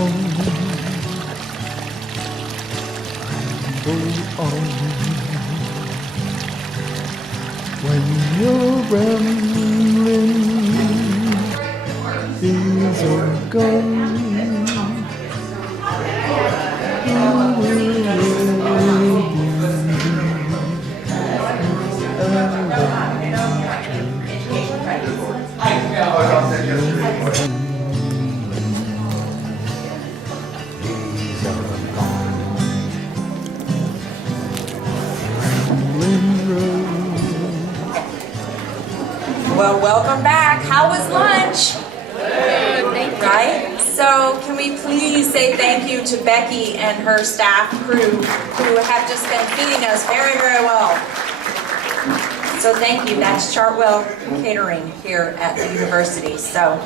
When you're rambling, these are gone. Well, welcome back. How was lunch? Good, right? So can we please say thank you to Becky and her staff crew who have just been feeding us very, very well. So thank you. That's Chartwell Catering here at the university. So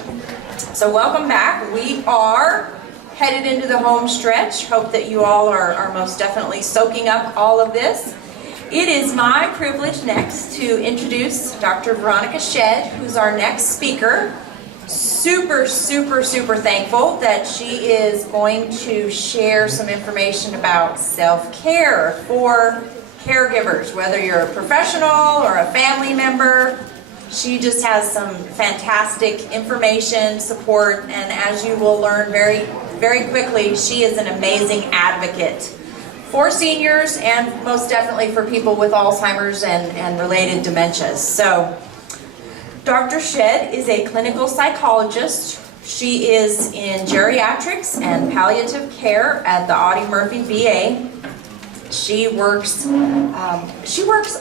welcome back. We are headed into the home stretch. Hope that you all are most definitely soaking up all of this. It is my privilege next to introduce Dr. Veronica Shead, who's our next speaker. Super, super, super thankful that she is going to share some information about self-care for caregivers, whether you're a professional or a family member. She just has some fantastic information, support, and as you will learn very, very quickly, she is an amazing advocate for seniors and most definitely for people with Alzheimer's and related dementias. So, Dr. Shead is a clinical psychologist. She is in geriatrics and palliative care at the Audie Murphy VA. She works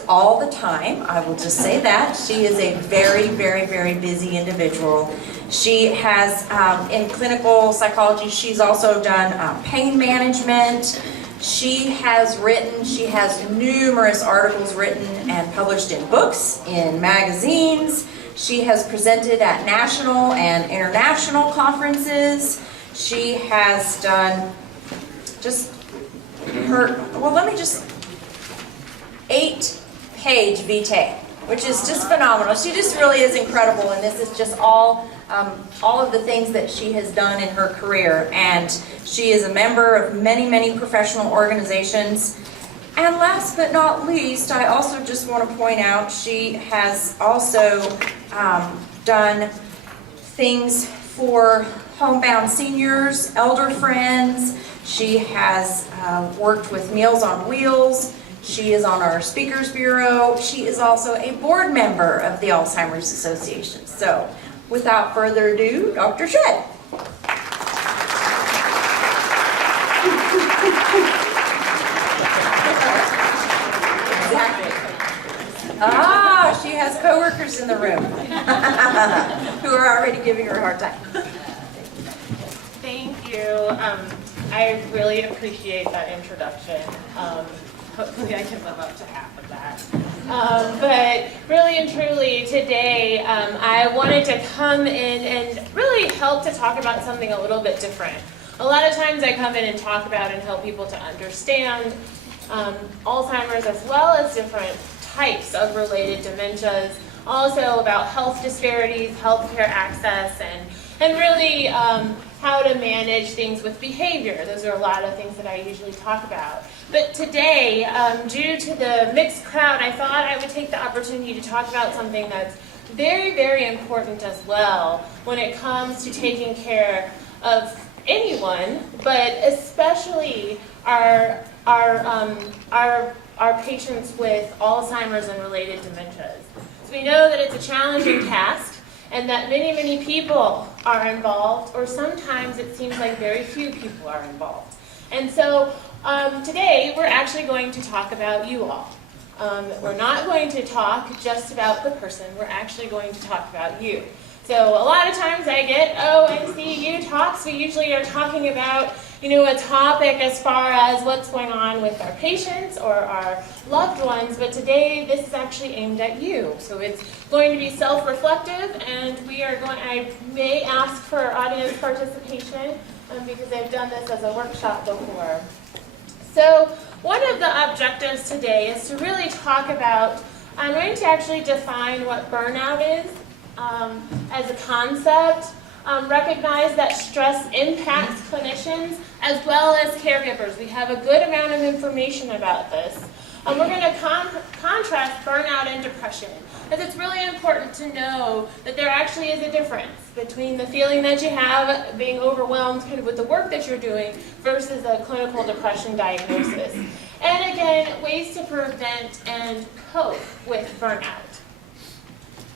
all the time. I will just say that. She is a very, very, very busy individual. She has, in clinical psychology, she's also done pain management. She has numerous articles written and published in books, in magazines. She has presented at national and international conferences. She has done eight-page vitae, which is just phenomenal. She just really is incredible, and this is just all of the things that she has done in her career. And she is a member of many, many professional organizations. And last but not least, I also just want to point out she has also done things for homebound seniors, elder friends. She has worked with Meals on Wheels. She is on our Speakers Bureau. She is also a board member of the Alzheimer's Association. So, without further ado, Dr. Shead. Exactly. She has coworkers in the room who are already giving her a hard time. Thank you. I really appreciate that introduction. Hopefully I can live up to half of that. But really and truly today I wanted to come in and really help to talk about something a little bit different. A lot of times I come in and talk about and help people to understand Alzheimer's as well as different types of related dementias, also about health disparities, healthcare access, and really how to manage things with behavior. Those are a lot of things that I usually talk about. But today, due to the mixed crowd, I thought I would take the opportunity to talk about something that's very, very important as well when it comes to taking care of anyone, but especially our patients with Alzheimer's and related dementias. So we know that it's a challenging task and that many, many people are involved, or sometimes it seems like very few people are involved. And so today we're actually going to talk about you all. We're not going to talk just about the person, we're actually going to talk about you. So a lot of times I get ONCU talks, we usually are talking about a topic as far as what's going on with our patients or our loved ones, but today this is actually aimed at you. So it's going to be self-reflective, and I may ask for audience participation because I've done this as a workshop before. So one of the objectives today is to really talk about, I'm going to actually define what burnout is as a concept. recognize that stress impacts clinicians as well as caregivers. We have a good amount of information about this. We're going to contrast burnout and depression, because it's really important to know that there actually is a difference between the feeling that you have being overwhelmed kind of with the work that you're doing versus a clinical depression diagnosis. And again, ways to prevent and cope with burnout.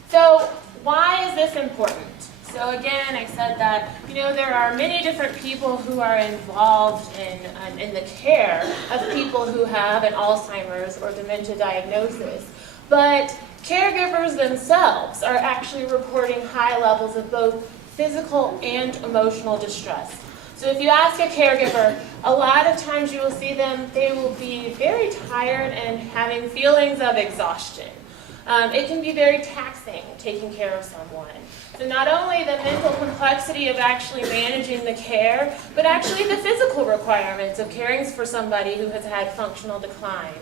So why is this important? So again, I said that, there are many different people who are involved in the care of people who have an Alzheimer's or dementia diagnosis. But caregivers themselves are actually reporting high levels of both physical and emotional distress. So if you ask a caregiver, a lot of times you will see them, they will be very tired and having feelings of exhaustion. It can be very taxing taking care of someone. So not only the mental complexity of actually managing the care, but actually the physical requirements of caring for somebody who has had functional decline.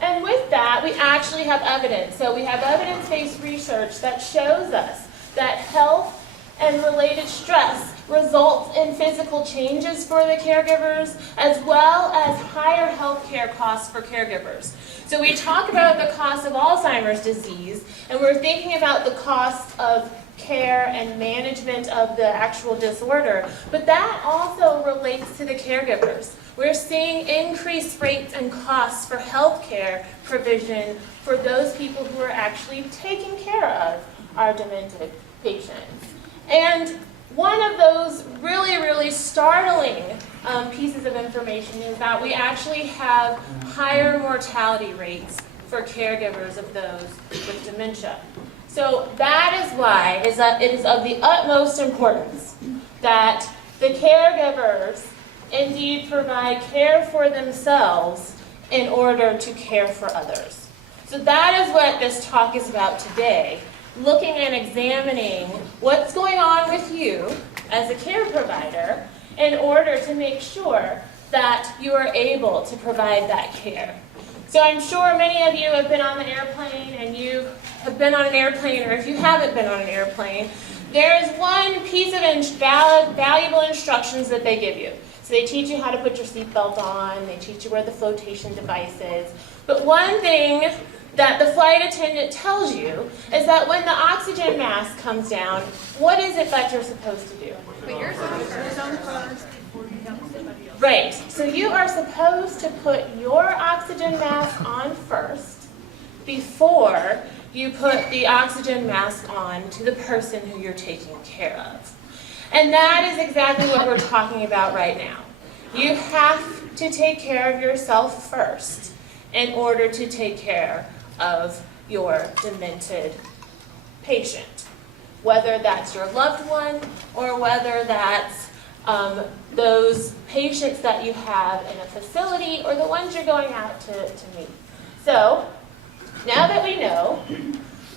And with that, we actually have evidence. So we have evidence-based research that shows us that health and related stress results in physical changes for the caregivers, as well as higher health care costs for caregivers. So we talk about the cost of Alzheimer's disease, and we're thinking about the cost of care and management of the actual disorder, but that also relates to the caregivers. We're seeing increased rates and costs for health care provision for those people who are actually taking care of our demented patients. And one of those really, really startling pieces of information is that we actually have higher mortality rates for caregivers of those with dementia. So that is why it is of the utmost importance that the caregivers indeed provide care for themselves in order to care for others. So that is what this talk is about today, looking and examining what's going on with you as a care provider in order to make sure that you are able to provide that care. So I'm sure many of you have been on the airplane, and you have been on an airplane, or if you haven't been on an airplane, there is one piece of valuable instructions that they give you. So they teach you how to put your seatbelt on, they teach you where the flotation device is. But one thing that the flight attendant tells you is that when the oxygen mask comes down, what is it that you're supposed to do? Put yours on first before you help somebody else. Right. So you are supposed to put your oxygen mask on first before you put the oxygen mask on to the person who you're taking care of. And that is exactly what we're talking about right now. You have to take care of yourself first in order to take care of your demented patient, whether that's your loved one or whether that's those patients that you have in a facility or the ones you're going out to meet. So now that we know,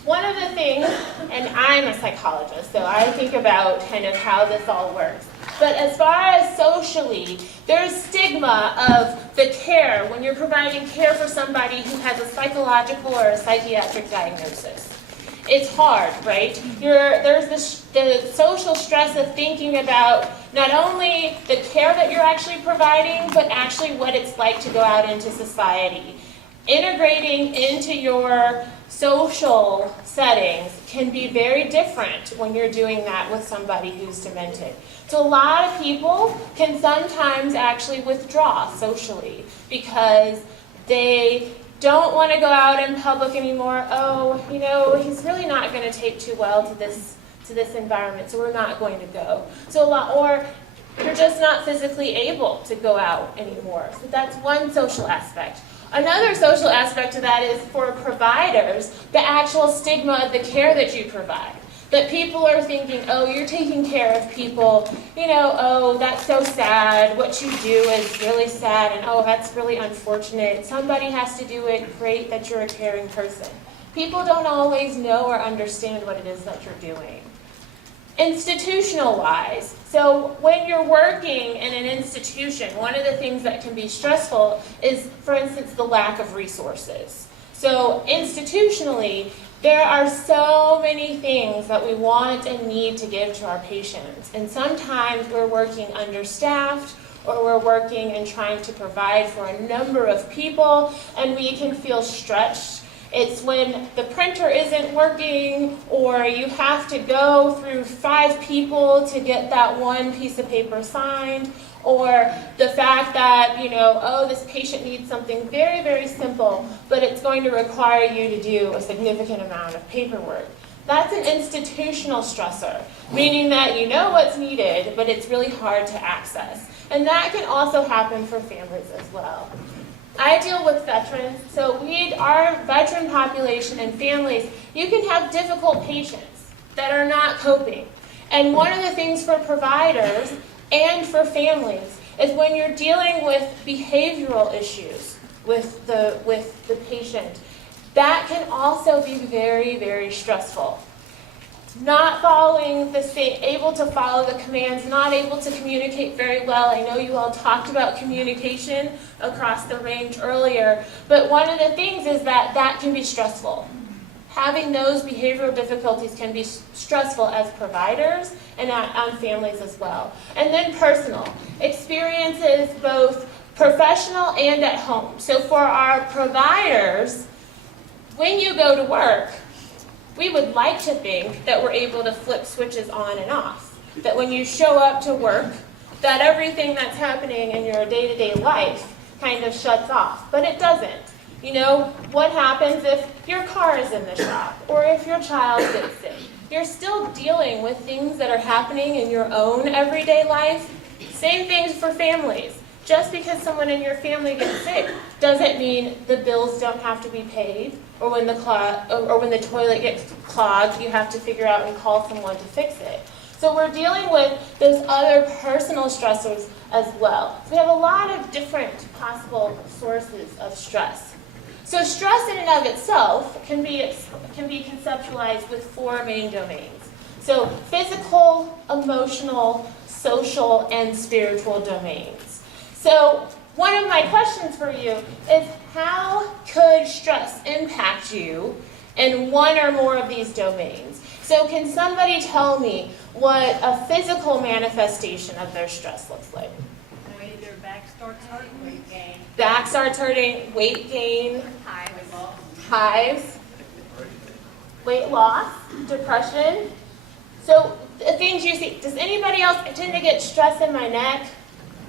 one of the things, and I'm a psychologist, so I think about kind of how this all works. But as far as socially, there's stigma of the care when you're providing care for somebody who has a psychological or a psychiatric diagnosis. It's hard, right? There's the social stress of thinking about not only the care that you're actually providing, but actually what it's like to go out into society. Integrating into your social settings can be very different when you're doing that with somebody who's demented. So a lot of people can sometimes actually withdraw socially because they don't want to go out in public anymore. Oh, he's really not going to take too well to this environment, so we're not going to go. Or you're just not physically able to go out anymore. So that's one social aspect. Another social aspect to that is for providers, the actual stigma of the care that you provide. That people are thinking, oh, you're taking care of people, oh, that's so sad, what you do is really sad, and oh, that's really unfortunate. Somebody has to do it, great that you're a caring person. People don't always know or understand what it is that you're doing. Institutional-wise, so when you're working in an institution, one of the things that can be stressful is, for instance, the lack of resources. So institutionally, There are so many things that we want and need to give to our patients, and sometimes we're working understaffed, or we're working and trying to provide for a number of people, and we can feel stretched. It's when the printer isn't working, or you have to go through 5 people to get that one piece of paper signed, or the fact that, oh, this patient needs something very, very simple, but it's going to require you to do a significant amount of paperwork. That's an institutional stressor, meaning that you know what's needed, but it's really hard to access. And that can also happen for families as well. I deal with veterans, so our veteran population and families, you can have difficult patients that are not coping. And one of the things for providers and for families is when you're dealing with behavioral issues with the patient, that can also be very, very stressful. Not able to follow the commands, not able to communicate very well. I know you all talked about communication across the range earlier, but one of the things is that can be stressful. Having those behavioral difficulties can be stressful as providers and on families as well. And then personal experiences, both professional and at home. So for our providers, when you go to work, we would like to think that we're able to flip switches on and off. That when you show up to work, that everything that's happening in your day-to-day life kind of shuts off. But it doesn't. What happens if your car is in the shop or if your child gets sick? You're still dealing with things that are happening in your own everyday life. Same things for families. Just because someone in your family gets sick doesn't mean the bills don't have to be paid, or when the toilet gets clogged, you have to figure out and call someone to fix it. So we're dealing with those other personal stressors as well. So we have a lot of different possible sources of stress. So stress in and of itself can be conceptualized with 4 main domains. So physical, emotional, social, and spiritual domains. So one of my questions for you is, how could stress impact you in one or more of these domains? So can somebody tell me what a physical manifestation of their stress looks like? When their back starts hurting, weight gain. Back starts hurting, weight gain, hives, weight loss, depression. So the things you see, does anybody else, I tend to get stress in my neck.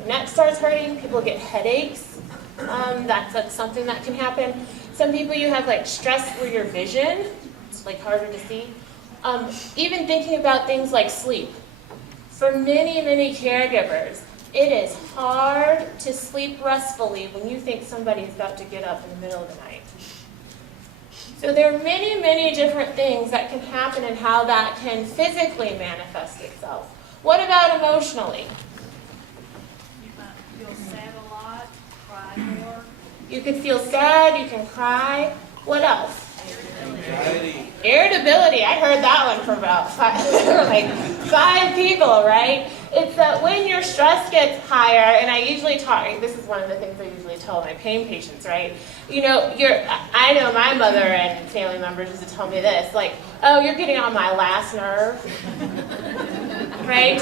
Neck starts hurting, people get headaches. That's something that can happen. Some people, you have stress for your vision. It's harder to see. Even thinking about things like sleep. For many, many caregivers, it is hard to sleep restfully when you think somebody's about to get up in the middle of the night. So there are many, many different things that can happen and how that can physically manifest itself. What about emotionally? Feel sad a lot, cry more. You can feel sad, you can cry. What else? Irritability. I heard that one from about 5 people, right? It's that when your stress gets higher, and I usually talk, this is one of the things I usually tell my pain patients, right? I know my mother and family members used to tell me this, oh, you're getting on my last nerve, right?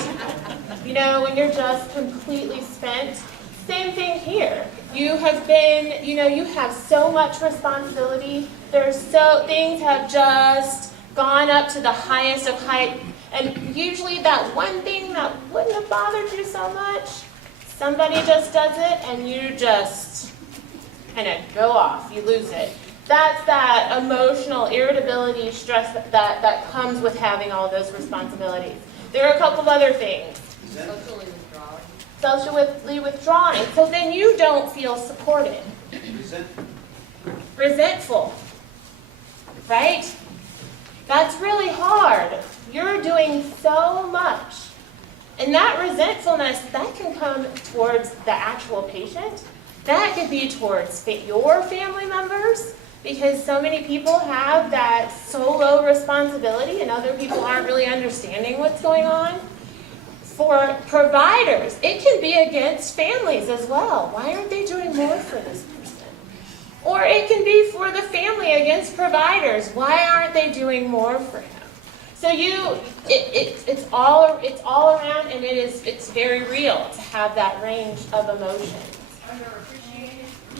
When you're just completely spent. Same thing here. You have been, you have so much responsibility. Things have just gone up to the highest of height. And usually that one thing that wouldn't have bothered you so much, somebody just does it and you just kind of go off. You lose it. That's that emotional irritability, stress that comes with having all those responsibilities. There are a couple of other things. Socially withdrawing. So then you don't feel supported. Resentful. Right? That's really hard. You're doing so much. And that resentfulness, that can come towards the actual patient. That could be towards your family members, because so many people have that solo responsibility and other people aren't really understanding what's going on. For providers, it can be against families as well. Why aren't they doing more for this person? Or it can be for the family against providers. Why aren't they doing more for him? So it's all around, and it's very real to have that range of emotions.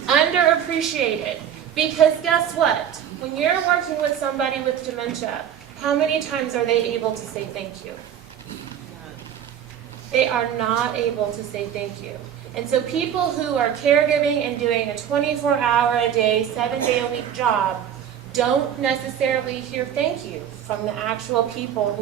Underappreciated. Because guess what? When you're working with somebody with dementia, how many times are they able to say thank you? They are not able to say thank you. And so people who are caregiving and doing a 24-hour-a-day, 7-day-a-week job don't necessarily hear thank you from the actual people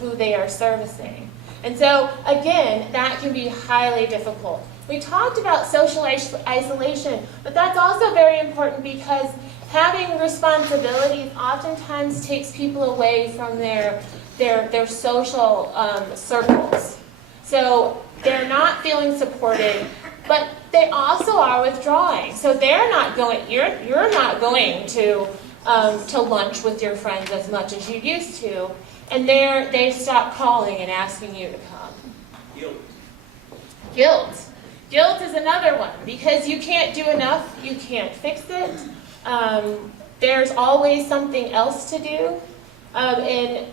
who they are servicing. And so, again, that can be highly difficult. We talked about social isolation, but that's also very important because having responsibilities oftentimes takes people away from their social circles. So they're not feeling supported, but they also are withdrawing. So they're not going. You're not going to lunch with your friends as much as you used to, and they stop calling and asking you to come. Guilt is another one because you can't do enough. You can't fix it. There's always something else to do, and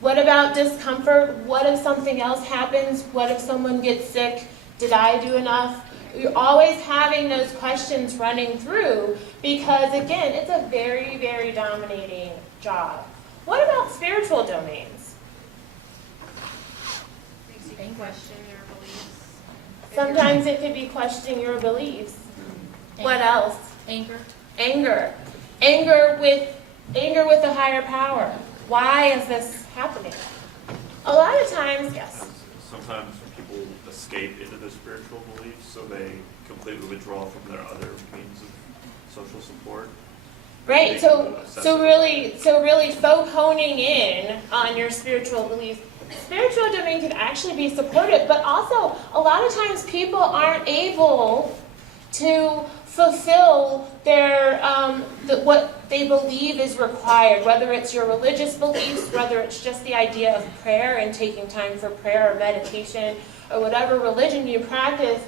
what about discomfort? What if something else happens? What if someone gets sick? Did I do enough? You're always having those questions running through because, again, it's a very, very dominating job. What about spiritual domains? Makes you question your beliefs. Sometimes it could be questioning your beliefs. What else? Anger. Anger with a higher power. Why is this happening? A lot of times, yes. Sometimes people escape into their spiritual beliefs, so they completely withdraw from their other means of social support. Right. So really, folk honing in on your spiritual beliefs. Spiritual domain can actually be supportive, but also a lot of times people aren't able to fulfill their what they believe is required, whether it's your religious beliefs, whether it's just the idea of prayer and taking time for prayer or meditation or whatever religion you practice.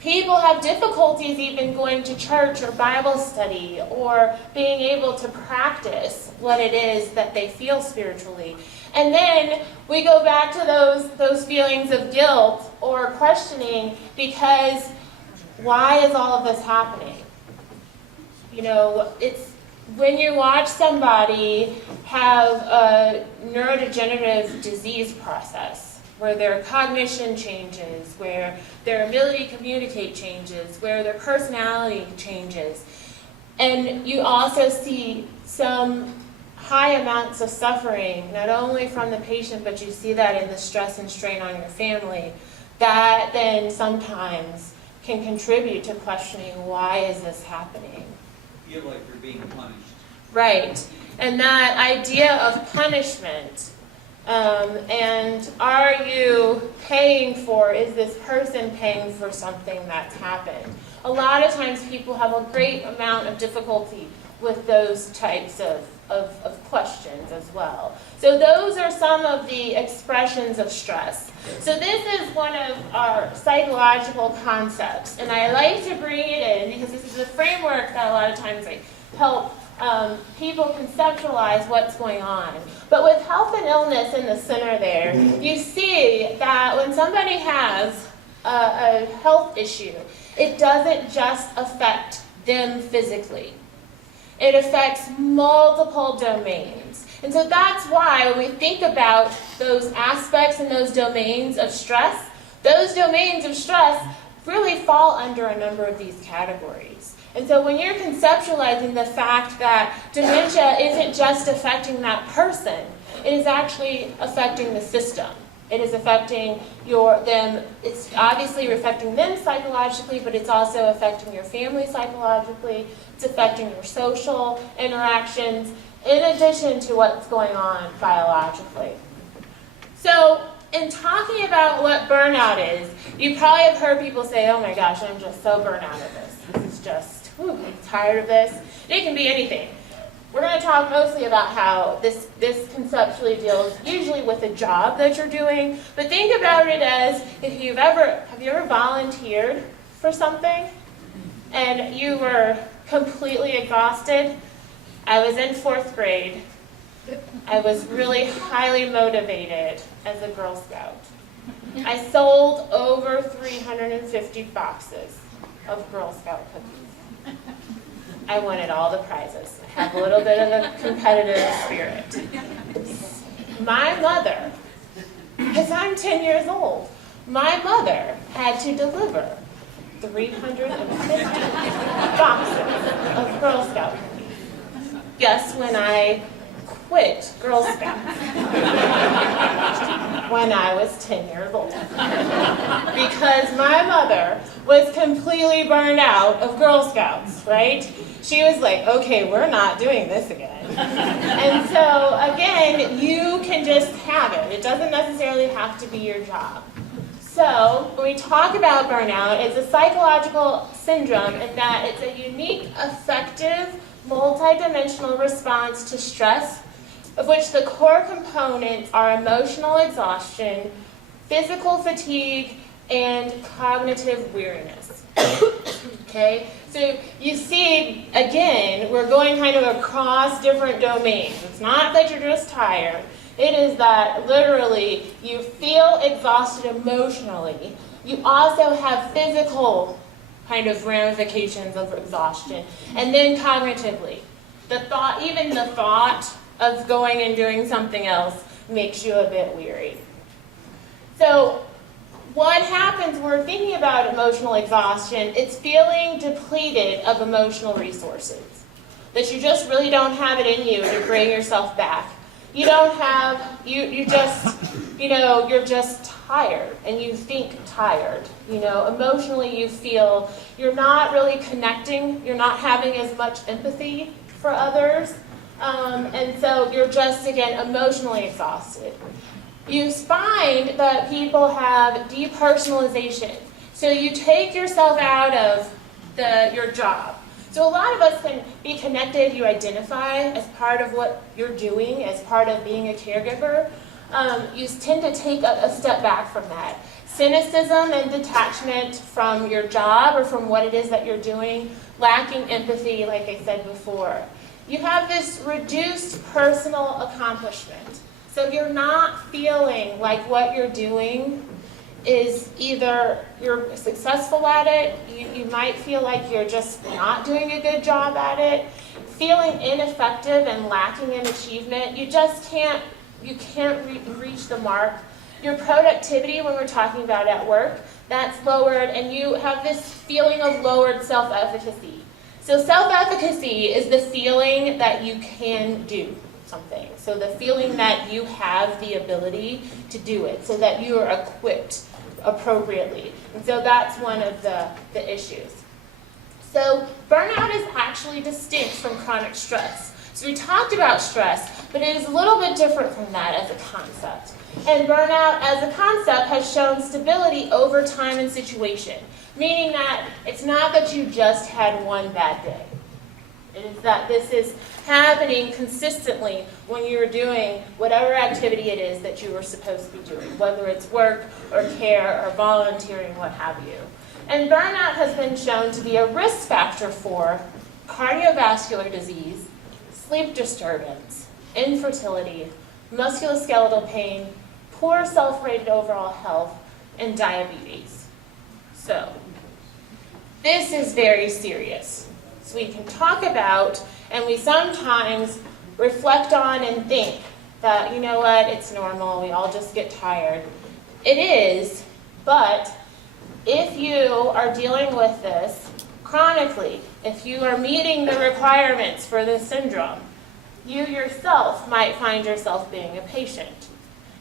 People have difficulties even going to church or Bible study or being able to practice what it is that they feel spiritually. And then we go back to those feelings of guilt or questioning because why is all of this happening? You know, it's when you watch somebody have a neurodegenerative disease process where their cognition changes, where their ability to communicate changes, where their personality changes, and you also see some high amounts of suffering, not only from the patient, but you see that in the stress and strain on your family, that then sometimes can contribute to questioning, why is this happening? Feel like you're being punished. Right. And that idea of punishment, and are you paying for, is this person paying for something that's happened? A lot of times people have a great amount of difficulty with those types of questions as well. So those are some of the expressions of stress. So this is one of our psychological concepts, and I like to bring it in because this is a framework that a lot of times I help people conceptualize what's going on. But with health and illness in the center there, you see that when somebody has a health issue, it doesn't just affect them physically. It affects multiple domains. And so that's why when we think about those aspects and those domains of stress really fall under a number of these categories. And so when you're conceptualizing the fact that dementia isn't just affecting that person, it is actually affecting the system. It is affecting it's obviously affecting them psychologically, but it's also affecting your family psychologically. It's affecting your social interactions, in addition to what's going on biologically. So, in talking about what burnout is, you probably have heard people say, oh my gosh, I'm just so burnt out of this. This is just, I'm tired of this. It can be anything. We're going to talk mostly about how this conceptually deals usually with a job that you're doing, but think about it as have you ever volunteered for something and you were completely exhausted. I was in 4th grade. I was really highly motivated as a Girl Scout. I sold over 350 boxes of Girl Scout cookies. I wanted all the prizes. I have a little bit of a competitive spirit. My mother, because I'm 10 years old, my mother had to deliver 350 boxes of Girl Scout cookies. Guess when I quit Girl Scouts? When I was 10 years old. Because my mother was completely burned out of Girl Scouts, right? She was like, okay, we're not doing this again. And so, again, you can just have it. It doesn't necessarily have to be your job. So, when we talk about burnout, it's a psychological syndrome in that it's a unique, effective, multidimensional response to stress, of which the core components are emotional exhaustion, physical fatigue, and cognitive weariness. Okay? So you see, again, we're going kind of across different domains. It's not that you're just tired. It is that literally you feel exhausted emotionally. You also have physical kind of ramifications of exhaustion. And then cognitively, even the thought of going and doing something else makes you a bit weary. So what happens when we're thinking about emotional exhaustion? It's feeling depleted of emotional resources. That you just really don't have it in you to bring yourself back. You don't have, you're just tired and you think tired. Emotionally you feel you're not really connecting, you're not having as much empathy for others. And so you're just, again, emotionally exhausted. You find that people have depersonalization. So you take yourself out of your job. So a lot of us can be connected, you identify as part of what you're doing, as part of being a caregiver. You tend to take a step back from that. Cynicism and detachment from your job or from what it is that you're doing, lacking empathy, like I said before. You have this reduced personal accomplishment. So you're not feeling like what you're doing is either you're successful at it, you might feel like you're just not doing a good job at it, feeling ineffective and lacking in achievement. You can't reach the mark. Your productivity, when we're talking about at work, that's lowered, and you have this feeling of lowered self-efficacy. So self-efficacy is the feeling that you can do something. So the feeling that you have the ability to do it, so that you are equipped appropriately. And so that's one of the issues. So burnout is actually distinct from chronic stress. So we talked about stress, but it is a little bit different from that as a concept. And burnout as a concept has shown stability over time and situation, meaning that it's not that you just had one bad day. It is that this is happening consistently when you're doing whatever activity it is that you were supposed to be doing, whether it's work or care or volunteering, what have you. And burnout has been shown to be a risk factor for cardiovascular disease, sleep disturbance, infertility, musculoskeletal pain, poor self-rated overall health, and diabetes. So, this is very serious. So we can talk about, and we sometimes reflect on and think that, you know what, it's normal, we all just get tired. It is, but if you are dealing with this chronically, if you are meeting the requirements for this syndrome, you yourself might find yourself being a patient.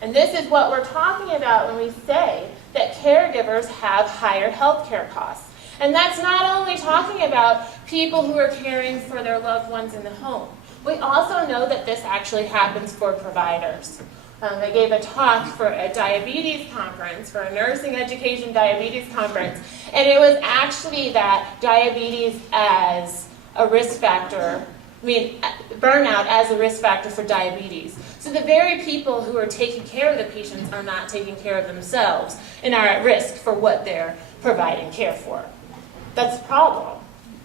And this is what we're talking about when we say that caregivers have higher healthcare costs. And that's not only talking about people who are caring for their loved ones in the home. We also know that this actually happens for providers. I gave a talk for a diabetes conference, for a nursing education diabetes conference, and it was actually that diabetes as a risk factor, burnout as a risk factor for diabetes. So the very people who are taking care of the patients are not taking care of themselves and are at risk for what they're providing care for. That's a problem.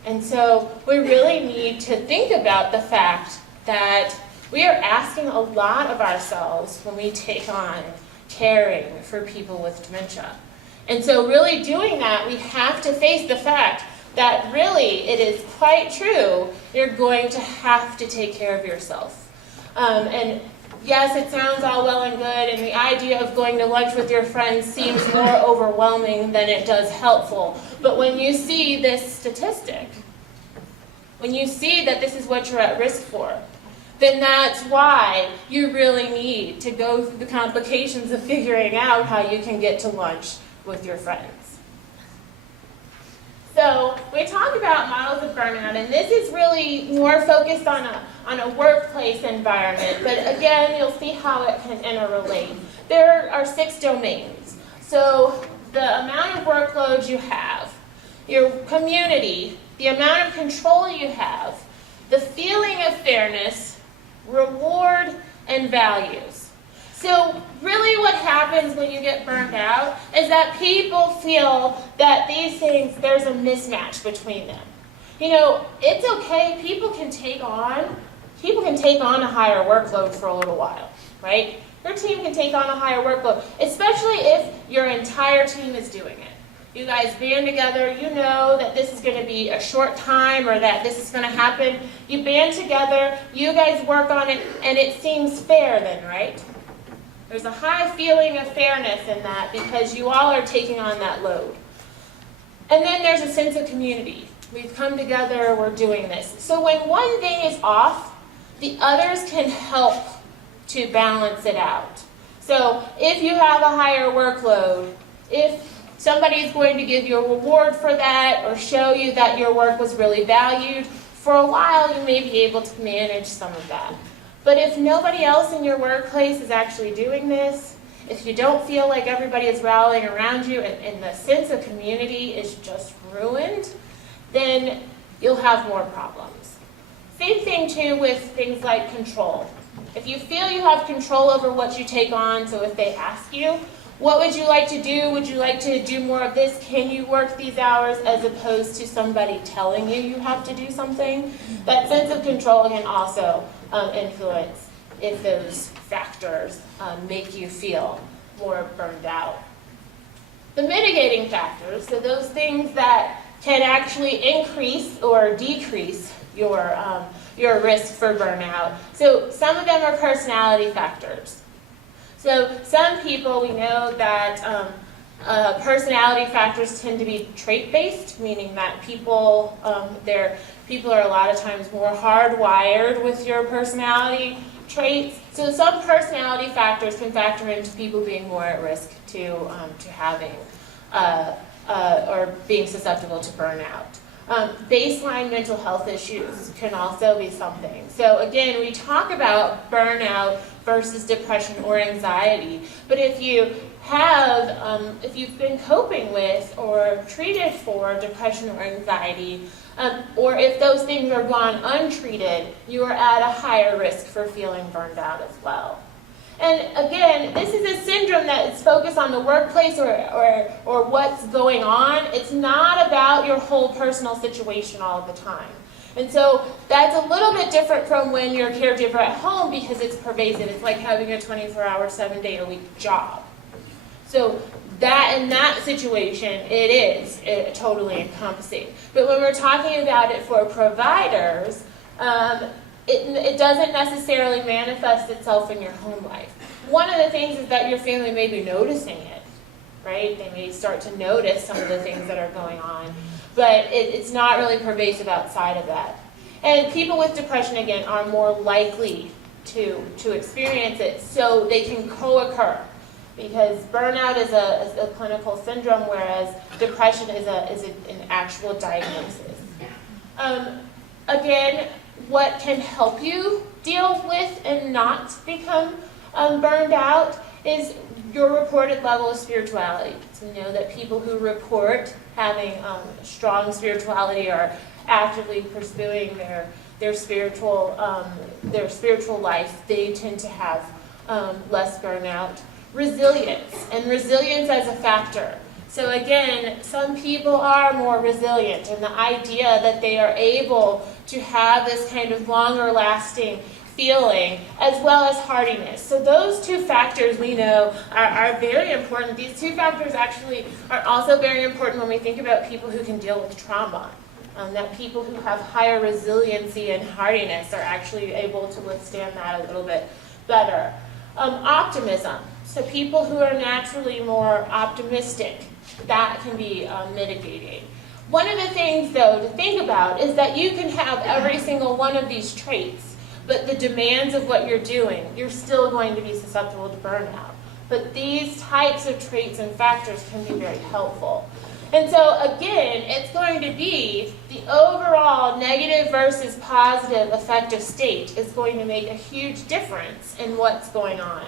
And so we really need to think about the fact that we are asking a lot of ourselves when we take on caring for people with dementia. And so really doing that, we have to face the fact that really it is quite true, you're going to have to take care of yourself. And yes, it sounds all well and good, and the idea of going to lunch with your friends seems more overwhelming than it does helpful. But when you see this statistic, when you see that this is what you're at risk for, then that's why you really need to go through the complications of figuring out how you can get to lunch with your friends. So we talk about models of burnout, and this is really more focused on a workplace environment, but again, you'll see how it can interrelate. There are 6 domains. So the amount of workload you have, your community, the amount of control you have, the feeling of fairness, reward, and values. So really what happens when you get burned out is that people feel that these things, there's a mismatch between them. You know, it's okay, people can take on a higher workload for a little while, right? Your team can take on a higher workload, especially if your entire team is doing it. You guys band together, you know that this is going to be a short time or that this is going to happen. You band together, you guys work on it, and it seems fair then, right? There's a high feeling of fairness in that because you all are taking on that load. And then there's a sense of community. We've come together, we're doing this. So when one thing is off, the others can help to balance it out. So if you have a higher workload, if somebody is going to give you a reward for that or show you that your work was really valued, for a while you may be able to manage some of that. But if nobody else in your workplace is actually doing this, if you don't feel like everybody is rallying around you and the sense of community is just ruined, then you'll have more problems. Same thing too with things like control. If you feel you have control over what you take on, so if they ask you, what would you like to do? Would you like to do more of this? Can you work these hours? As opposed to somebody telling you you have to do something. That sense of control can also influence if those factors make you feel more burned out. The mitigating factors, so those things that can actually increase or decrease your risk for burnout. So some of them are personality factors. So some people, we know that personality factors tend to be trait-based, meaning that people are a lot of times more hardwired with your personality traits. So some personality factors can factor into people being more at risk to having or being susceptible to burnout. Baseline mental health issues can also be something. So again, we talk about burnout versus depression or anxiety, but if you have, if you've been coping with or treated for depression or anxiety, or if those things are gone untreated, you are at a higher risk for feeling burned out as well. And again, this is a syndrome that is focused on the workplace or what's going on. It's not about your whole personal situation all the time. And so that's a little bit different from when you're a caregiver at home because it's pervasive. It's like having a 24-hour, 7-day-a-week job. So that in that situation, it is totally encompassing. But when we're talking about it for providers, it doesn't necessarily manifest itself in your home life. One of the things is that your family may be noticing it, right? They may start to notice some of the things that are going on, but it's not really pervasive outside of that. And people with depression, again, are more likely to experience it, so they can co-occur. Because burnout is a clinical syndrome, whereas depression is an actual diagnosis. Again, what can help you deal with and not become burned out is your reported level of spirituality. So know that people who report having strong spirituality are actively pursuing their spiritual life. They tend to have less burnout. Resilience, and resilience as a factor. So again, some people are more resilient, and the idea that they are able to have this kind of longer lasting feeling as well as hardiness. So those two factors we know are very important. These two factors actually are also very important when we think about people who can deal with trauma. That people who have higher resiliency and hardiness are actually able to withstand that a little bit better. Optimism. So people who are naturally more optimistic, that can be mitigating. One of the things, though, to think about is that you can have every single one of these traits, but the demands of what you're doing, you're still going to be susceptible to burnout. But these types of traits and factors can be very helpful. And so, again, it's going to be the overall negative versus positive affective state is going to make a huge difference in what's going on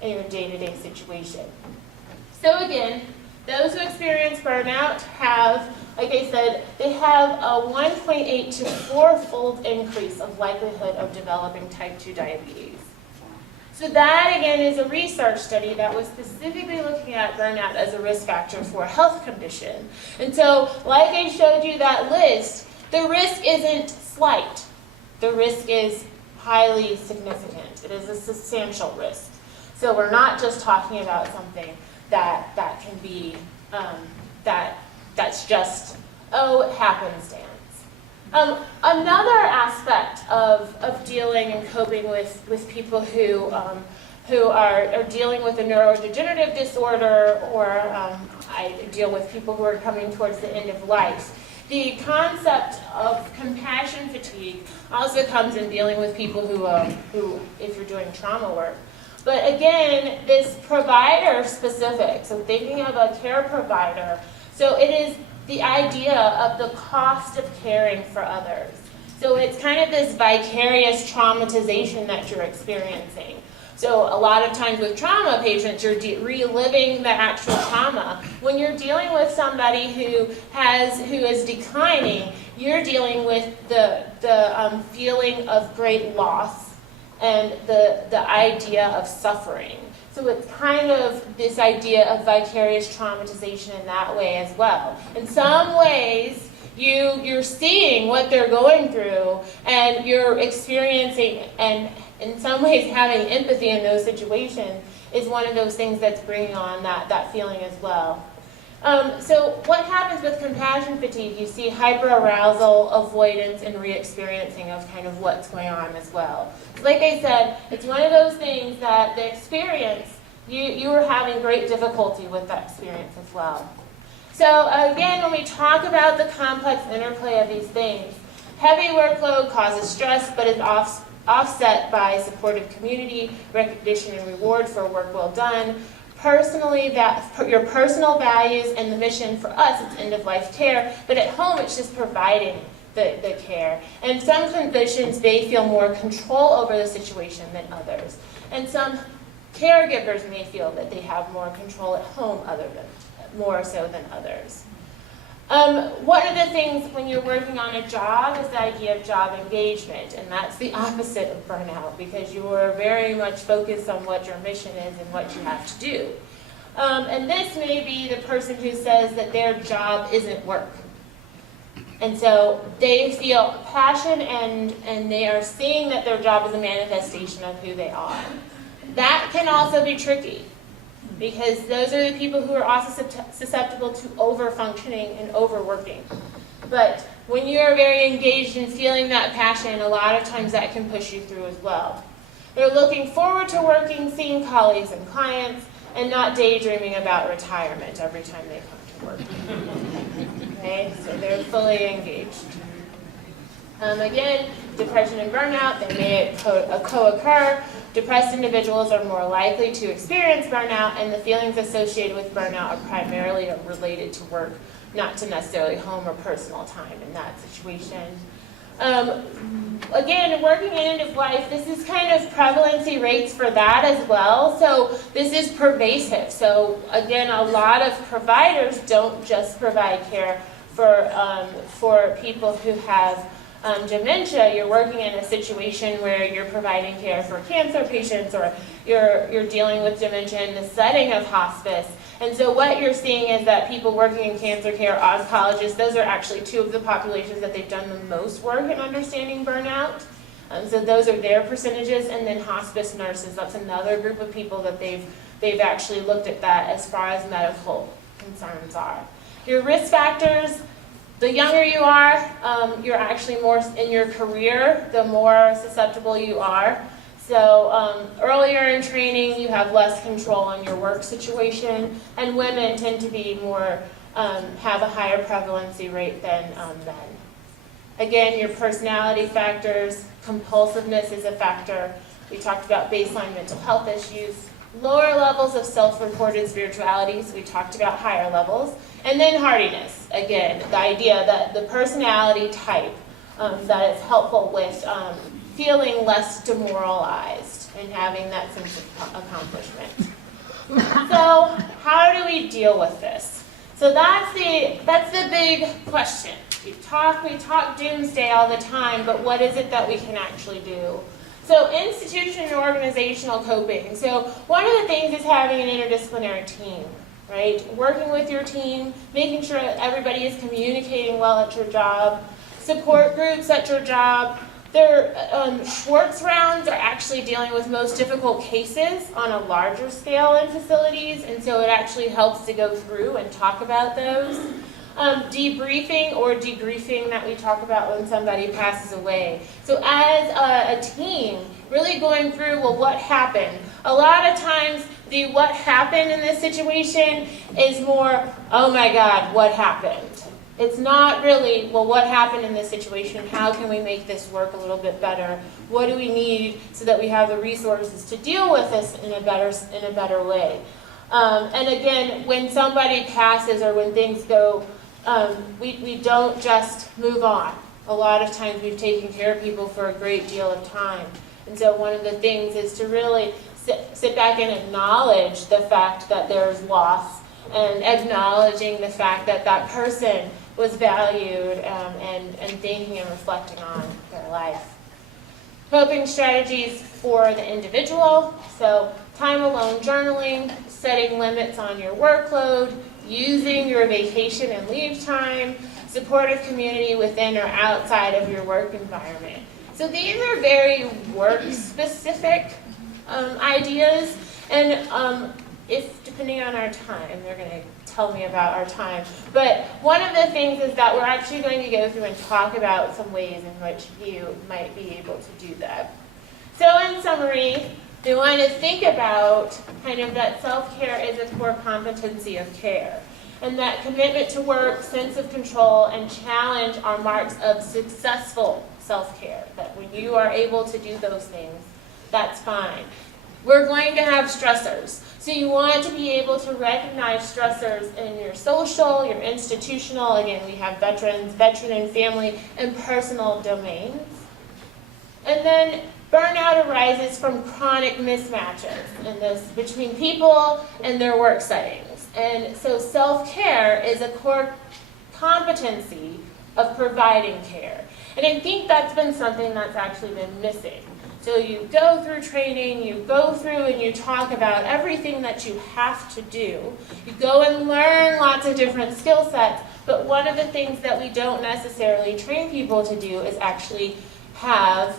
in your day-to-day situation. So again, those who experience burnout have, like I said, they have a 1.8 to 4-fold increase of likelihood of developing type 2 diabetes. So that, again, is a research study that was specifically looking at burnout as a risk factor for a health condition. And so, like I showed you that list, the risk isn't slight. The risk is highly significant. It is a substantial risk. So we're not just talking about something that can be, that's just, oh, happenstance. Another aspect of dealing and coping with people who are dealing with a neurodegenerative disorder, or I deal with people who are coming towards the end of life. The concept of compassion fatigue also comes in dealing with people who if you're doing trauma work. But again, this provider specific, so thinking of a care provider, so it is the idea of the cost of caring for others. So it's kind of this vicarious traumatization that you're experiencing. So a lot of times with trauma patients, you're reliving the actual trauma. When you're dealing with somebody who is declining, you're dealing with the feeling of great loss and the idea of suffering. So it's kind of this idea of vicarious traumatization in that way as well. In some ways, you're seeing what they're going through, and you're experiencing, and in some ways having empathy in those situations is one of those things that's bringing on that feeling as well. So what happens with compassion fatigue? You see hyperarousal, avoidance, and re-experiencing of kind of what's going on as well. So like I said, it's one of those things that the experience, you are having great difficulty with that experience as well. So again, when we talk about the complex interplay of these things, heavy workload causes stress, but is offset by supportive community, recognition and reward for work well done. Personally, your personal values and the mission for us, it's end-of-life care, but at home it's just providing the care. And some conditions, they feel more control over the situation than others. And some caregivers may feel that they have more control at home more so than others. One of the things when you're working on a job is the idea of job engagement, and that's the opposite of burnout, because you are very much focused on what your mission is and what you have to do. And this may be the person who says that their job isn't work. And so they feel passion and they are seeing that their job is a manifestation of who they are. That can also be tricky, because those are the people who are also susceptible to over-functioning and overworking. But when you are very engaged in feeling that passion, a lot of times that can push you through as well. They're looking forward to working, seeing colleagues and clients, and not daydreaming about retirement every time they come to work. Okay, so they're fully engaged. Again, depression and burnout, they may co-occur. Depressed individuals are more likely to experience burnout, and the feelings associated with burnout are primarily related to work, not to necessarily home or personal time in that situation. Again, working in end of life, this is kind of prevalency rates for that as well. So this is pervasive. So again, a lot of providers don't just provide care for people who have dementia, you're working in a situation where you're providing care for cancer patients, or you're dealing with dementia in the setting of hospice. And so what you're seeing is that people working in cancer care, oncologists, those are actually two of the populations that they've done the most work in understanding burnout. So those are their percentages. And then hospice nurses, that's another group of people that they've actually looked at that as far as medical concerns are. Your risk factors, the younger you are, you're actually more in your career, the more susceptible you are. So earlier in training, you have less control on your work situation, and women tend to be more, have a higher prevalency rate than men. Again, your personality factors, compulsiveness is a factor. We talked about baseline mental health issues, lower levels of self-reported spirituality, so we talked about higher levels, and then hardiness. Again, the idea that the personality type that is helpful with feeling less demoralized and having that sense of accomplishment. So how do we deal with this? So that's the big question. We talk doomsday all the time, but what is it that we can actually do? So institution and organizational coping. So one of the things is having an interdisciplinary team, right? Working with your team, making sure that everybody is communicating well at your job, support groups at your job. Their Schwartz rounds are actually dealing with most difficult cases on a larger scale in facilities, and so it actually helps to go through and talk about those. Debriefing or degriefing that we talk about when somebody passes away. So as a team, really going through, well, what happened? A lot of times the what happened in this situation is more, oh my God, what happened? It's not really, well, what happened in this situation? How can we make this work a little bit better? What do we need so that we have the resources to deal with this in a better way? And again, when somebody passes or when things go, we don't just move on. A lot of times we've taken care of people for a great deal of time. And so one of the things is to really sit back and acknowledge the fact that there's loss, and acknowledging the fact that that person was valued, and thinking and reflecting on their life. Coping strategies for the individual. So time alone journaling, setting limits on your workload, using your vacation and leave time, supportive community within or outside of your work environment. So these are very work-specific ideas, and if depending on our time, they're going to tell me about our time. But one of the things is that we're actually going to go through and talk about some ways in which you might be able to do that. So in summary, we want to think about kind of that self-care is a core competency of care, and that commitment to work, sense of control, and challenge are marks of successful self-care, that when you are able to do those things, that's fine. We're going to have stressors. So you want to be able to recognize stressors in your social, your institutional, again, we have veteran and family, and personal domains. And then burnout arises from chronic mismatches in this between people and their work settings. And so self-care is a core competency of providing care. And I think that's been something that's actually been missing. So you go through training, you go through and you talk about everything that you have to do. You go and learn lots of different skill sets, but one of the things that we don't necessarily train people to do is actually have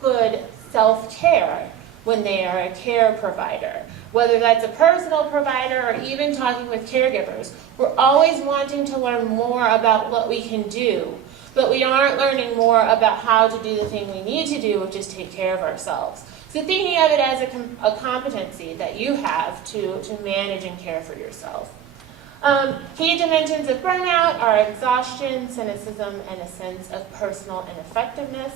good self-care when they are a care provider. Whether that's a personal provider or even talking with caregivers, we're always wanting to learn more about what we can do, but we aren't learning more about how to do the thing we need to do, which is take care of ourselves. So thinking of it as a competency that you have to manage and care for yourself. Key dimensions of burnout are exhaustion, cynicism, and a sense of personal ineffectiveness.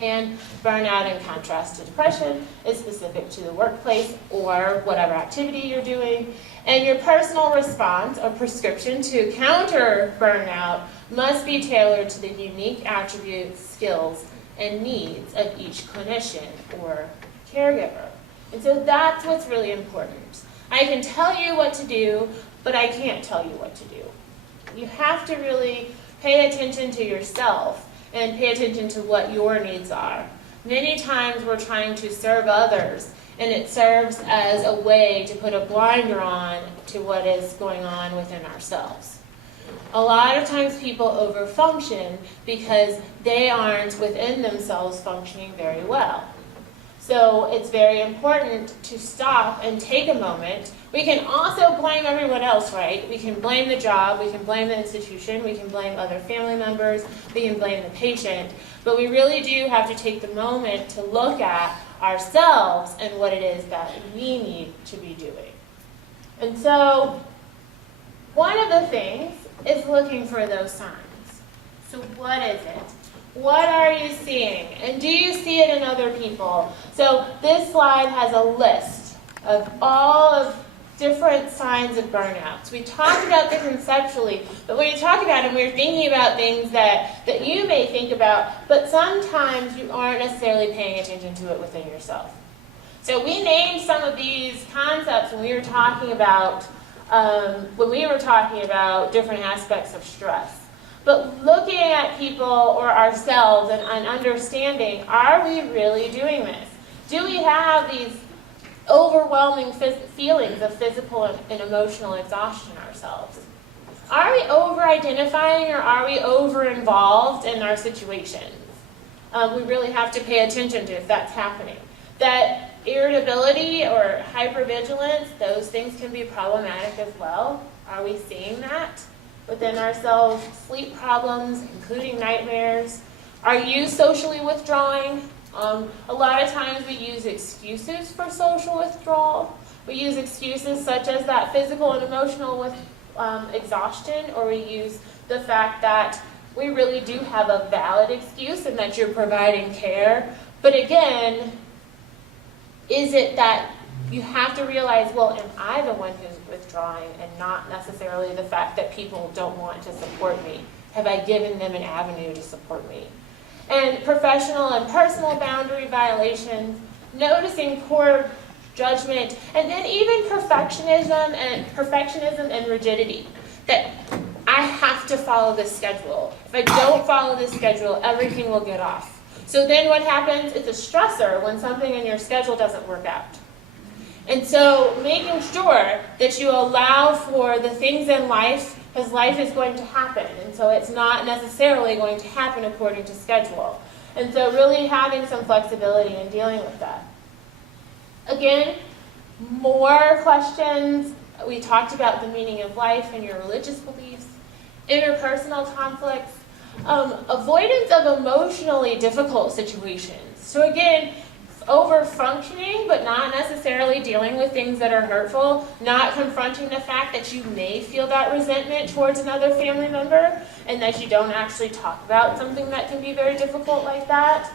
And burnout, in contrast to depression, is specific to the workplace or whatever activity you're doing. And your personal response or prescription to counter burnout must be tailored to the unique attributes, skills, and needs of each clinician or caregiver. And so that's what's really important. I can tell you what to do, but I can't tell you what to do. You have to really pay attention to yourself and pay attention to what your needs are. Many times we're trying to serve others, and it serves as a way to put a blinder on to what is going on within ourselves. A lot of times people overfunction because they aren't within themselves functioning very well. So it's very important to stop and take a moment. We can also blame everyone else, right? We can blame the job, we can blame the institution, we can blame other family members, we can blame the patient, but we really do have to take the moment to look at ourselves and what it is that we need to be doing. And so one of the things is looking for those signs. So what is it? What are you seeing? And do you see it in other people? So this slide has a list of all of different signs of burnouts. We talked about this conceptually, but when you talk about them, we're thinking about things that you may think about, but sometimes you aren't necessarily paying attention to it within yourself. So we named some of these concepts when we were talking about different aspects of stress. But looking at people or ourselves and understanding, are we really doing this? Do we have these overwhelming feelings of physical and emotional exhaustion ourselves? Are we over-identifying or are we over-involved in our situations? We really have to pay attention to if that's happening. That irritability or hypervigilance, those things can be problematic as well. Are we seeing that within ourselves? Sleep problems, including nightmares. Are you socially withdrawing? A lot of times we use excuses for social withdrawal. We use excuses such as that physical and emotional exhaustion, or we use the fact that we really do have a valid excuse and that you're providing care. But again, is it that you have to realize, well, am I the one who's withdrawing and not necessarily the fact that people don't want to support me? Have I given them an avenue to support me? And professional and personal boundary violations, noticing poor judgment, and then even perfectionism and rigidity. That I have to follow this schedule. If I don't follow this schedule, everything will get off. So then what happens? It's a stressor when something in your schedule doesn't work out. And so making sure that you allow for the things in life, because life is going to happen. And so it's not necessarily going to happen according to schedule. And so really having some flexibility in dealing with that. Again, more questions. We talked about the meaning of life and your religious beliefs, interpersonal conflicts, avoidance of emotionally difficult situations. So again, over-functioning, but not necessarily dealing with things that are hurtful, not confronting the fact that you may feel that resentment towards another family member, and that you don't actually talk about something that can be very difficult like that.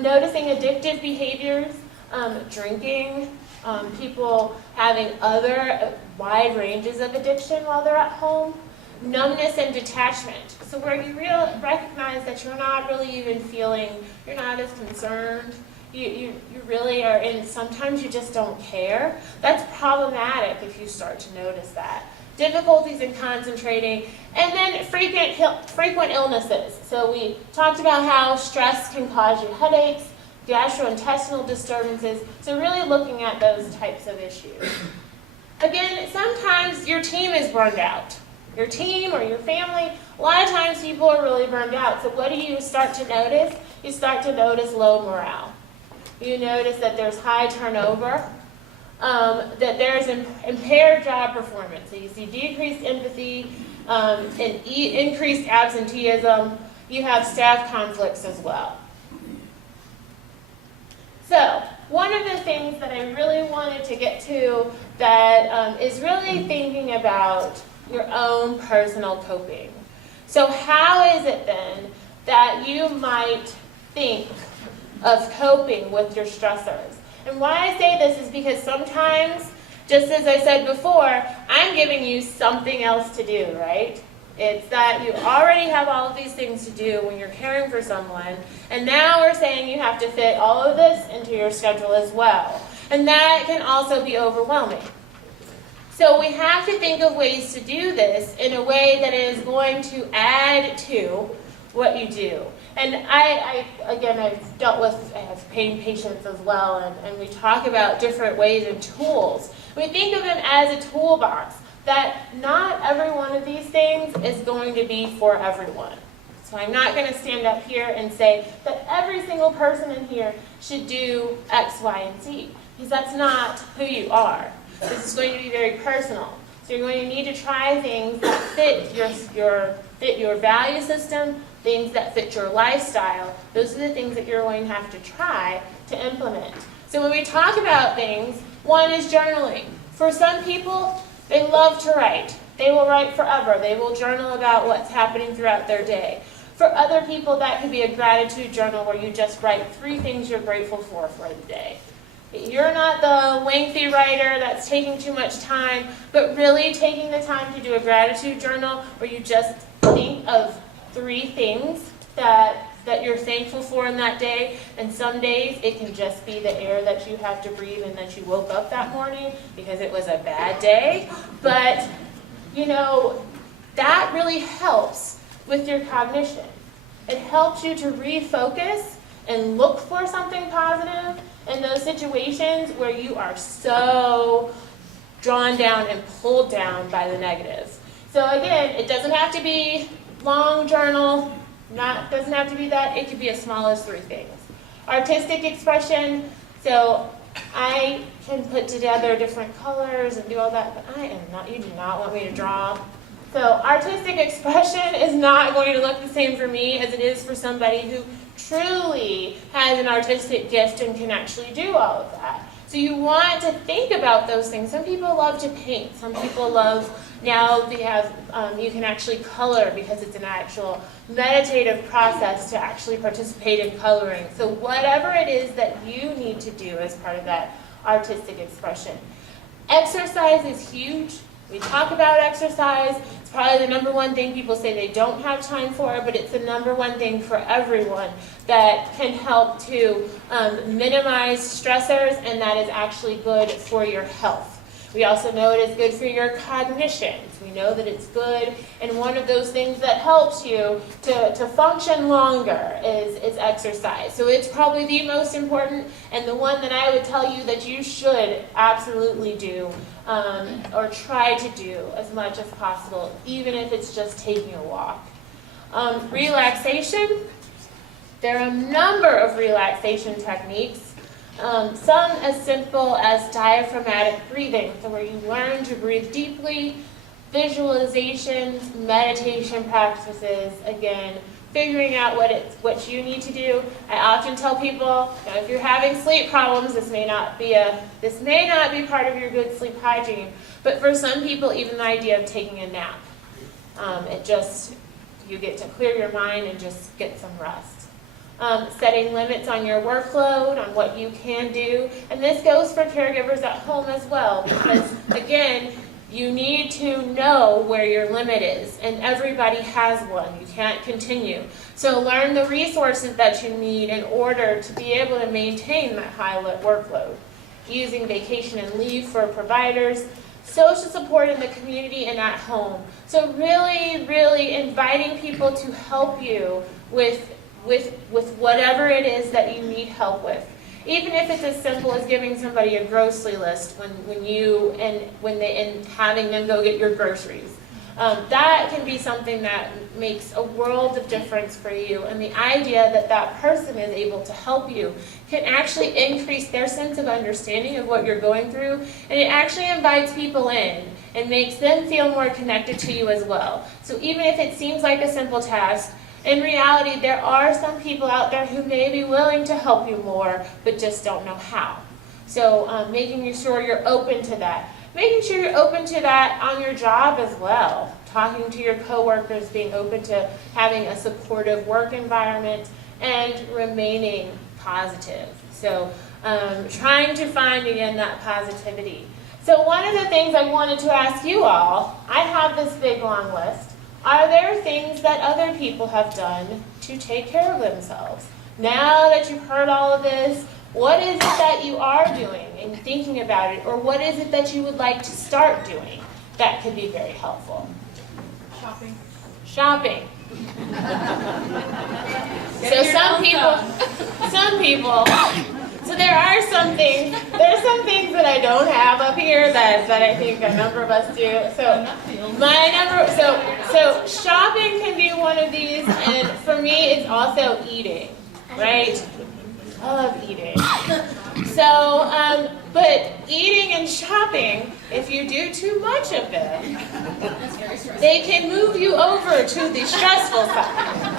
Noticing addictive behaviors, drinking, people having other wide ranges of addiction while they're at home, numbness and detachment. So where you recognize that you're not really even feeling, you're not as concerned, you really are in, sometimes you just don't care. That's problematic if you start to notice that. Difficulties in concentrating, and then frequent illnesses. So we talked about how stress can cause you headaches, gastrointestinal disturbances, so really looking at those types of issues. Again, sometimes your team is burned out. Your team or your family, a lot of times people are really burned out. So what do you start to notice? You start to notice low morale. You notice that there's high turnover, that there's impaired job performance. So you see decreased empathy, and increased absenteeism. You have staff conflicts as well. So one of the things that I really wanted to get to that is really thinking about your own personal coping. So how is it then that you might think of coping with your stressors? And why I say this is because sometimes, just as I said before, I'm giving you something else to do, right? It's that you already have all of these things to do when you're caring for someone, and now we're saying you have to fit all of this into your schedule as well. And that can also be overwhelming. So we have to think of ways to do this in a way that is going to add to what you do. And again, I've dealt with, I have pain patients as well, and we talk about different ways and tools. We think of them as a toolbox, that not every one of these things is going to be for everyone. So I'm not going to stand up here and say that every single person in here should do X, Y, and Z, because that's not who you are. This is going to be very personal. So you're going to need to try things that fit your value system, things that fit your lifestyle. Those are the things that you're going to have to try to implement. So when we talk about things, one is journaling. For some people, they love to write. They will write forever. They will journal about what's happening throughout their day. For other people, that could be a gratitude journal where you just write 3 things you're grateful for the day. You're not the lengthy writer that's taking too much time, but really taking the time to do a gratitude journal where you just think of 3 things that you're thankful for in that day. And some days it can just be the air that you have to breathe and that you woke up that morning because it was a bad day. But, you know, that really helps with your cognition. It helps you to refocus and look for something positive in those situations where you are so drawn down and pulled down by the negative. So again, it doesn't have to be long journal, doesn't have to be that, it could be as small as 3 things. Artistic expression, so I can put together different colors and do all that, but you do not want me to draw. So artistic expression is not going to look the same for me as it is for somebody who truly has an artistic gift and can actually do all of that. So you want to think about those things. Some people love to paint. Some people love, now they have, you can actually color because it's an actual meditative process to actually participate in coloring. So whatever it is that you need to do as part of that artistic expression. Exercise is huge. We talk about exercise. It's probably the #1 thing people say they don't have time for, but it's the #1 thing for everyone that can help to minimize stressors, and that is actually good for your health. We also know it is good for your cognition. We know that it's good, and one of those things that helps you to function longer is exercise. So it's probably the most important, and the one that I would tell you that you should absolutely do, or try to do as much as possible, even if it's just taking a walk. Relaxation. There are a number of relaxation techniques. Some as simple as diaphragmatic breathing, so where you learn to breathe deeply, visualizations, meditation practices, again, figuring out what you need to do. I often tell people, if you're having sleep problems, this may not be part of your good sleep hygiene, but for some people, even the idea of taking a nap, you get to clear your mind and just get some rest. Setting limits on your workload, on what you can do. And this goes for caregivers at home as well, because again, you need to know where your limit is, and everybody has one. You can't continue. So learn the resources that you need in order to be able to maintain that high workload. Using vacation and leave for providers, social support in the community and at home. So really, really inviting people to help you with whatever it is that you need help with. Even if it's as simple as giving somebody a grocery list and having them go get your groceries. That can be something that makes a world of difference for you, and the idea that that person is able to help you can actually increase their sense of understanding of what you're going through, and it actually invites people in and makes them feel more connected to you as well. So even if it seems like a simple task, in reality, there are some people out there who may be willing to help you more, but just don't know how. So making sure you're open to that. Making sure you're open to that on your job as well. Talking to your coworkers, being open to having a supportive work environment, and remaining positive. So trying to find, again, that positivity. So one of the things I wanted to ask you all, I have this big long list. Are there things that other people have done to take care of themselves? Now that you've heard all of this, what is it that you are doing and thinking about it, or what is it that you would like to start doing that could be very helpful? Shopping. Shopping. So so there are some things that I don't have up here that I think a number of us do. So shopping can be one of these, and for me it's also eating, right? I love eating. So, but eating and shopping, if you do too much of them, they can move you over to the stressful side.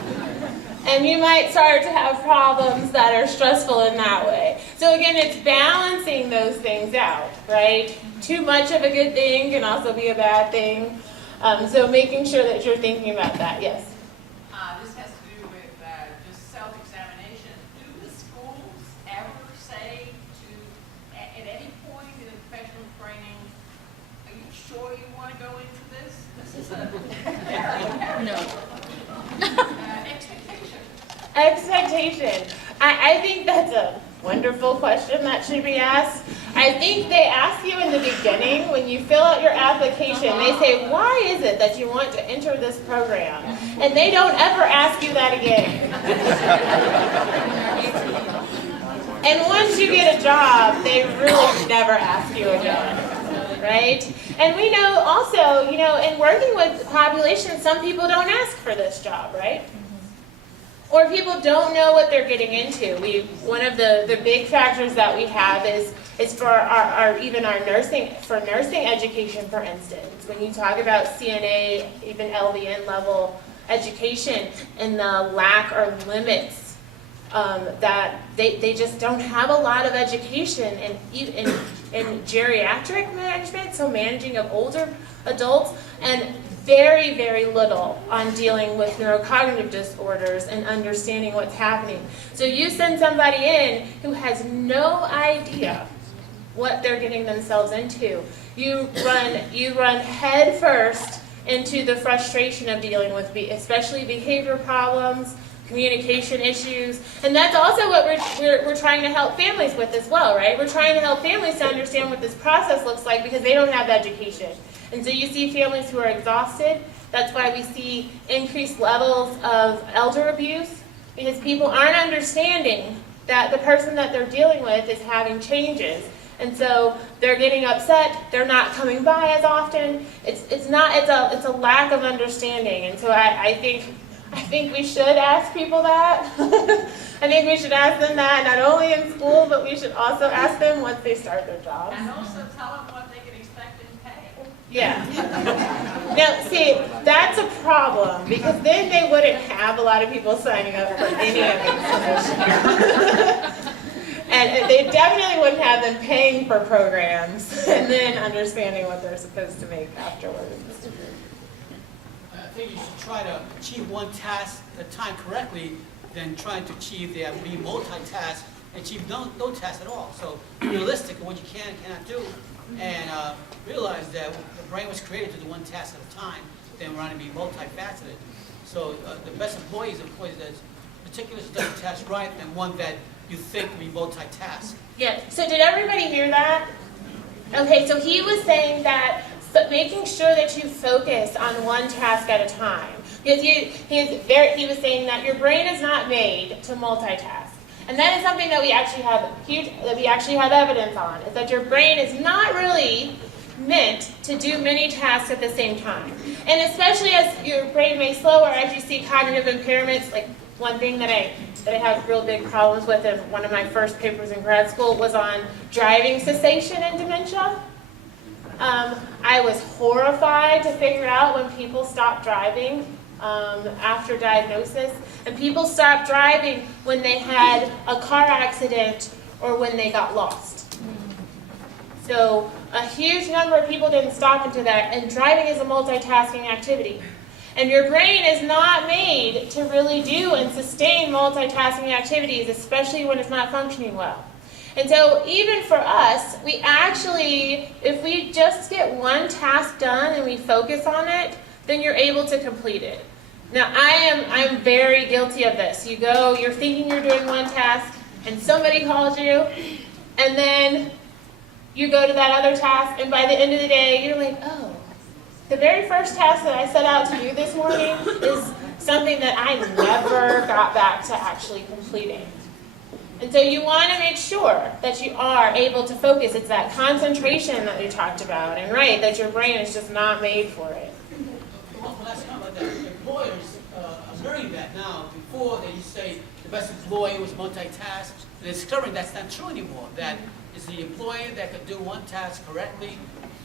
And you might start to have problems that are stressful in that way. So again, it's balancing those things out, right? Too much of a good thing can also be a bad thing. So making sure that you're thinking about that, yes? This has to do with just self-examination. Do the schools ever say at any point in the professional training, are you sure you want to go into this? This is a Expectation. I think that's a wonderful question that should be asked. I think they ask you in the beginning when you fill out your application, they say, why is it that you want to enter this program? And they don't ever ask you that again. And once you get a job, they really never ask you again, right? And we know also, in working with populations, some people don't ask for this job, right? Or people don't know what they're getting into. One of the big factors that we have is for our nursing education, for instance. When you talk about CNA, even LVN level education, and the lack or limits that they just don't have a lot of education in geriatric management, so managing of older adults, and very, very little on dealing with neurocognitive disorders and understanding what's happening. So you send somebody in who has no idea what they're getting themselves into. You run head first into the frustration of dealing with especially behavior problems, communication issues, and that's also what we're trying to help families with as well, right? We're trying to help families to understand what this process looks like because they don't have the education. And so you see families who are exhausted. That's why we see increased levels of elder abuse, because people aren't understanding that the person that they're dealing with is having changes. And so they're getting upset, they're not coming by as often. It's a lack of understanding. And so I think we should ask people that. I think we should ask them that not only in school, but we should also ask them once they start their jobs. and also tell them what they can expect in pay. Yeah. Now, see, that's a problem, because then they wouldn't have a lot of people signing up for any of these positions. And they definitely wouldn't have them paying for programs and then understanding what they're supposed to make afterwards. I think you should try to achieve one task at a time correctly than trying to achieve the be multitask and achieve no task at all. So be realistic in what you can and cannot do, and realize that the brain was created to do one task at a time, then we're going to be multifaceted. So the best employees that meticulous does the task right, and one that you think will be multitask. Yeah, so did everybody hear that? Okay, so he was saying that making sure that you focus on one task at a time. Because he was saying that your brain is not made to multitask. And that is something that we actually have evidence on, is that your brain is not really meant to do many tasks at the same time. And especially as your brain may slow, or as you see cognitive impairments, like one thing that I have real big problems with in one of my first papers in grad school was on driving cessation and dementia. I was horrified to figure out when people stopped driving after diagnosis. And people stopped driving when they had a car accident or when they got lost. So a huge number of people didn't stop into that, and driving is a multitasking activity. And your brain is not made to really do and sustain multitasking activities, especially when it's not functioning well. And so even for us, we actually, if we just get one task done and we focus on it, then you're able to complete it. Now, I'm very guilty of this. You're thinking you're doing one task, and somebody calls you, and then you go to that other task, and by the end of the day, you're like, oh, the very first task that I set out to do this morning is something that I never got back to actually completing. And so you want to make sure that you are able to focus. It's that concentration that we talked about, and right, that your brain is just not made for it. Well, last time about that, employers are learning that now. Before they used to say the best employee was multitask, and it's discovering that's not true anymore. That is the employee that could do one task correctly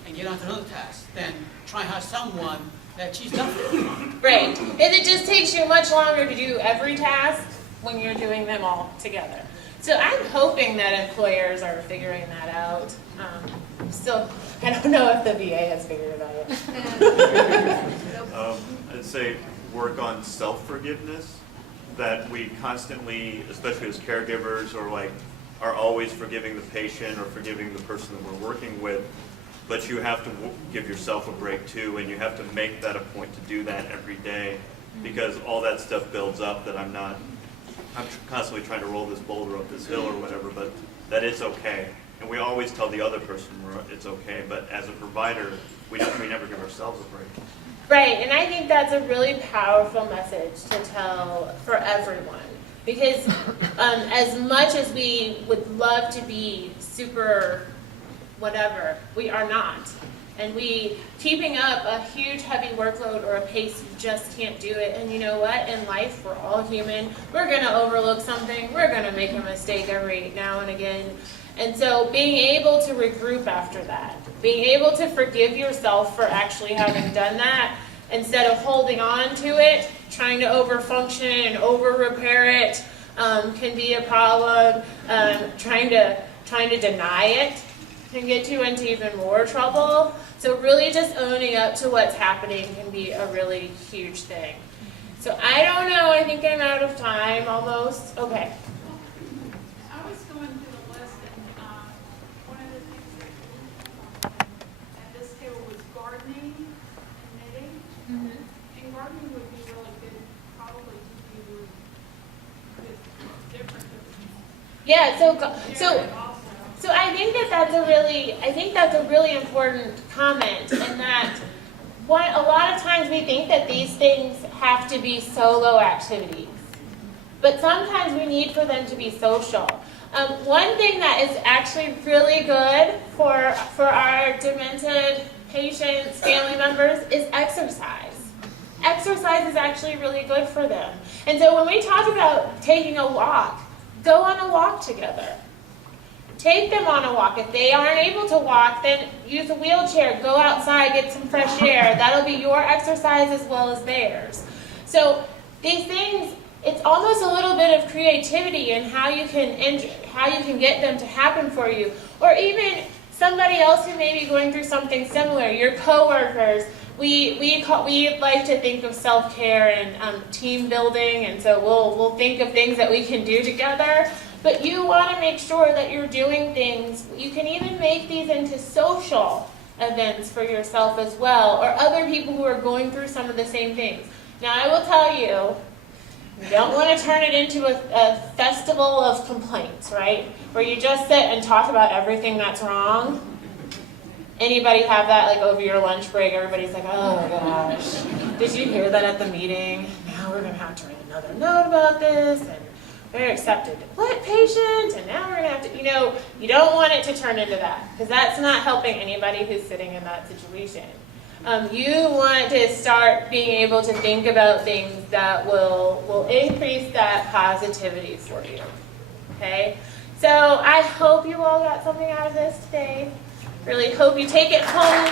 and get on to another task, then try and hire someone that she's done it. Right. And it just takes you much longer to do every task when you're doing them all together. So I'm hoping that employers are figuring that out. Still, I don't know if the VA has figured it out. I'd say work on self-forgiveness, that we constantly, especially as caregivers, are always forgiving the patient or forgiving the person that we're working with, but you have to give yourself a break too, and you have to make that a point to do that every day, because all that stuff builds up that I'm constantly trying to roll this boulder up this hill or whatever, but that it's okay. And we always tell the other person it's okay, but as a provider, we never give ourselves a break. Right, and I think that's a really powerful message to tell for everyone. Because as much as we would love to be super whatever, we are not. And keeping up a huge heavy workload or a pace, you just can't do it. And you know what? In life, we're all human. We're going to overlook something. We're going to make a mistake every now and again. And so being able to regroup after that, being able to forgive yourself for actually having done that, instead of holding on to it, trying to overfunction and over-repair it can be a problem. Trying to deny it can get you into even more trouble. So really just owning up to what's happening can be a really huge thing. So I don't know, I think I'm out of time almost. Okay. I was going through the list, and one of the things that at this table was gardening and knitting. And gardening would be really good, probably to do with different. Yeah, so Also. I think that's a really important comment, in that a lot of times we think that these things have to be solo activities, but sometimes we need for them to be social. One thing that is actually really good for our demented patients, family members, is exercise. Exercise is actually really good for them. And so when we talk about taking a walk, go on a walk together. Take them on a walk. If they aren't able to walk, then use a wheelchair. Go outside, get some fresh air. That'll be your exercise as well as theirs. So these things, it's almost a little bit of creativity in how you can get them to happen for you. Or even somebody else who may be going through something similar, your coworkers. We like to think of self-care and team building, and so we'll think of things that we can do together. But you want to make sure that you're doing things. You can even make these into social events for yourself as well, or other people who are going through some of the same things. Now, I will tell you, you don't want to turn it into a festival of complaints, right? Where you just sit and talk about everything that's wrong. Anybody have that, like, over your lunch break? Everybody's like, oh gosh, did you hear that at the meeting? Now we're going to have to write another note about this, and they're accepted. What patient? And now we're going to have to, you don't want it to turn into that, because that's not helping anybody who's sitting in that situation. You want to start being able to think about things that will increase that positivity for you. Okay? So I hope you all got something out of this today. Really hope you take it home.